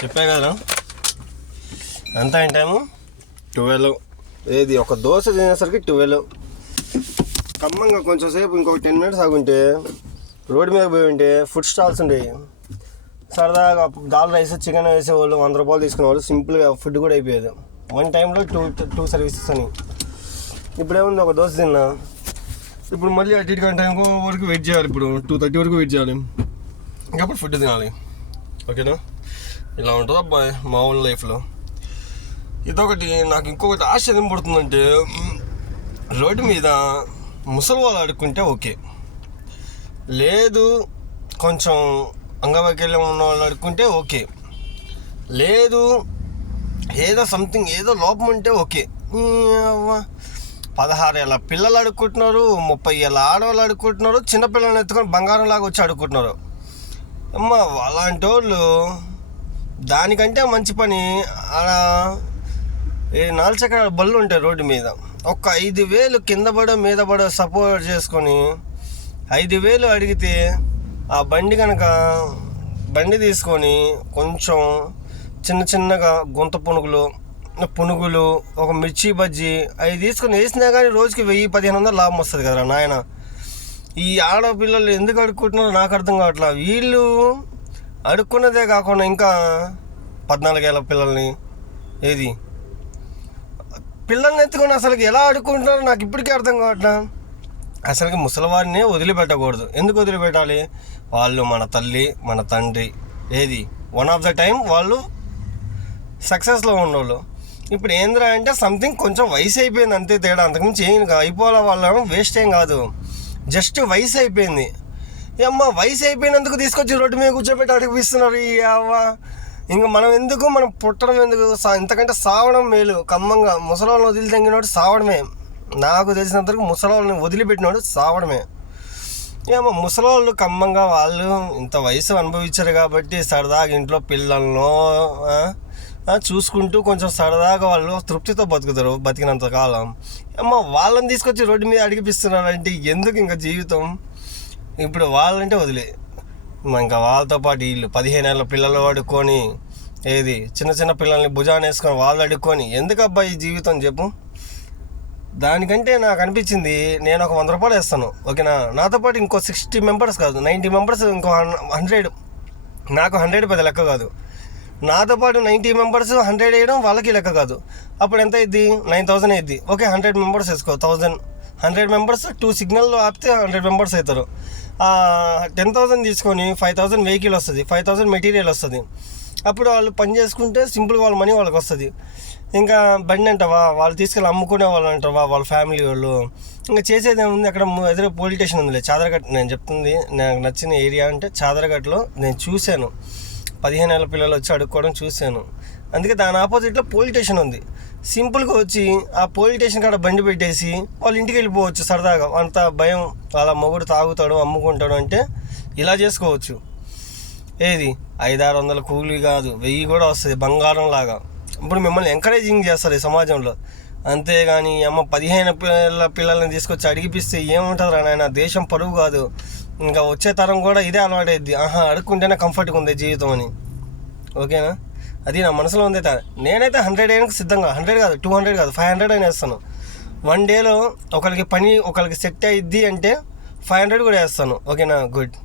చెప్పా కదా ఎంత అయిన టైము 12. ఏది ఒక దోశ తినేసరికి 12. ఖమ్మంగా కొంచెం సేపు ఇంకొక 10 minutes ఆగుంటే రోడ్డు మీద పోయి ఉంటే ఫుడ్ స్టాల్స్ ఉండేవి. సరదాగా దాల్ రైస్ చికెన్ వేసేవాళ్ళు 100 రూపాయలు తీసుకునేవాళ్ళు. సింపుల్గా ఫుడ్ కూడా అయిపోయేది. వన్ టైంలో టూ సర్వీసెస్ అని. ఇప్పుడేముంది ఒక దోశ తిన్నా, ఇప్పుడు మళ్ళీ అటు ఇటు టైం వరకు వెయిట్ చేయాలి. ఇప్పుడు 2:30 వరకు వెయిట్ చేయాలి, ఇంకప్పుడు ఫుడ్ తినాలి. ఓకేనా? ఇలా ఉంటుంది అబ్బాయి మామూలు లైఫ్లో. ఇదొకటి. నాకు ఇంకొకటి ఆశ్చర్యం పడుతుందంటే, రోడ్డు మీద ముసలి వాళ్ళు ఆడుకుంటే ఓకే, లేదు కొంచెం అంగవైకల్యం ఉన్న వాళ్ళు ఆడుకుంటే ఓకే, లేదు ఏదో సంథింగ్ ఏదో లోపం ఉంటే ఓకే. 16 ఏళ్ళ పిల్లలు ఆడుకుంటున్నారు, 30 ఏళ్ళ ఆడవాళ్ళు ఆడుకుంటున్నారు, చిన్నపిల్లల్ని ఎత్తుకొని బంగారం లాగా వచ్చి ఆడుకుంటున్నారు. అమ్మ అలాంటి వాళ్ళు దానికంటే మంచి పని ఆడ 4 చక్రాల బళ్ళు ఉంటాయి రోడ్డు మీద. ఒక 5,000 కింద పడో మీద పడో సపోర్ట్ చేసుకొని 5,000 అడిగితే ఆ బండి తీసుకొని కొంచెం చిన్నగా గుంత పునుగులు ఒక మిర్చి బజ్జీ అవి తీసుకొని వేసినా కానీ రోజుకి 1,000-1,500 లాభం వస్తుంది కదా నాయన. ఈ ఆడపిల్లలు ఎందుకు అడుక్కుంటున్నారో నాకు అర్థం కావట్లా. వీళ్ళు అడుక్కున్నదే కాకుండా ఇంకా 14 ఏళ్ళ పిల్లల్ని పిల్లల్ని ఎత్తుకొని అసలుకి ఎలా అడుక్కుంటున్నారో నాకు ఇప్పటికీ అర్థం కావట్లా. అసలుకి ముసలివారిని వదిలిపెట్టకూడదు. ఎందుకు వదిలిపెట్టాలి? వాళ్ళు మన తల్లి మన తండ్రి. వన్ ఆఫ్ ద టైం వాళ్ళు సక్సెస్లో ఉన్నోళ్ళు. ఇప్పుడు ఏంద్రా అంటే సంథింగ్ కొంచెం వయసు అయిపోయింది అంతే తేడా, అంతకుమించి ఏం అయిపోవాలా. వాళ్ళ వేస్ట్ ఏం కాదు, జస్ట్ వయసు అయిపోయింది. అమ్మ వయసు అయిపోయినందుకు తీసుకొచ్చి రోడ్డు మీద కూర్చోబెట్టి అడిగిపిస్తున్నారు. ఇంకా మనం పుట్టడం ఎందుకు? ఇంతకంటే సావడం మేలు. ఖమ్మంగా ముసలోళ్ళని వదిలి తెంగినోడు సావడమే. నాకు తెలిసినంతవరకు ముసలోళ్ళని వదిలిపెట్టినోడు సావడమే. ఏమో ముసలోళ్ళు ఖమ్మంగా వాళ్ళు ఇంత వయసు అనుభవించారు కాబట్టి సరదాగా ఇంట్లో పిల్లలను చూసుకుంటూ కొంచెం సరదాగా వాళ్ళు తృప్తితో బతుకుతారు బతికినంత కాలం. అమ్మ వాళ్ళని తీసుకొచ్చి రోడ్డు మీద అడిగిపిస్తున్నారంటే ఎందుకు ఇంకా జీవితం? ఇప్పుడు వాళ్ళంటే వదిలే, ఇంకా వాళ్ళతో పాటు వీళ్ళు 15 ఏళ్ళ పిల్లలు అడుక్కొని చిన్న పిల్లల్ని భుజాన్ని వేసుకొని వాళ్ళు అడుక్కొని ఎందుకు అబ్బాయి జీవితం చెప్పు? దానికంటే నాకు అనిపించింది, నేను ఒక 100 రూపాయలు వేస్తాను ఓకేనా, నాతో పాటు ఇంకో 60 మెంబర్స్ కాదు 90 మెంబర్స్, ఇంకో 100. నాకు 100 పెద్ద లెక్క కాదు. నాతో పాటు 90 మెంబర్స్ 100 వేయడం వాళ్ళకి లెక్క కాదు. అప్పుడు ఎంత అయింది? 9,000 అయింది. ఓకే 100 మెంబర్స్ వేసుకో 1,000. 100 మెంబర్స్ 2 సిగ్నల్లో ఆపితే 100 మెంబర్స్ అవుతారు. 10,000 తీసుకొని 5,000 వెహికల్ వస్తుంది, 5,000 మెటీరియల్ వస్తుంది. అప్పుడు వాళ్ళు పని చేసుకుంటే సింపుల్గా వాళ్ళ మనీ వాళ్ళకి వస్తుంది. ఇంకా బండి అంటావా, వాళ్ళు తీసుకెళ్ళి అమ్ముకునే వాళ్ళు అంటావా వాళ్ళ ఫ్యామిలీ వాళ్ళు. ఇంకా చేసేది ఏముంది? అక్కడ ఎదురు పోలీస్ స్టేషన్ ఉందిలే, చాదరగట్. నేను చెప్తుంది నాకు నచ్చిన ఏరియా అంటే చాదరగట్లో నేను చూశాను. 15 ఏళ్ళ పిల్లలు వచ్చి అడుక్కోవడం చూశాను. అందుకే దాని ఆపోజిట్లో పోలీస్ స్టేషన్ ఉంది. సింపుల్గా వచ్చి ఆ పోలీస్ స్టేషన్ కాడ బండి పెట్టేసి వాళ్ళు ఇంటికి వెళ్ళిపోవచ్చు సరదాగా. అంత భయం వాళ్ళ మొగుడు తాగుతాడు అమ్ముకుంటాడు అంటే ఇలా చేసుకోవచ్చు. 500-600 కూలీ కాదు 1000 కూడా వస్తుంది బంగారం లాగా. ఇప్పుడు మిమ్మల్ని ఎంకరేజింగ్ చేస్తారు ఈ సమాజంలో. అంతేగాని 15 ఏళ్ళ పిల్లల్ని తీసుకొచ్చి అడిగిపిస్తే ఏముంటుంది రా నాయన? దేశం పరువు కాదు. ఇంకా వచ్చే తరం కూడా ఇదే అలవాటైద్ది. అడుక్కుంటేనే కంఫర్ట్గా ఉంది జీవితం అని. ఓకేనా? అది నా మనసులో ఉంది. నేనైతే 100 వేయడానికి సిద్ధంగా. 100 కాదు 200 కాదు 500 అయినా వేస్తాను. 1 డేలో ఒకరికి పని ఒకరికి సెట్ అయ్యిద్ది అంటే 500 కూడా వేస్తాను. ఓకేనా? గుడ్.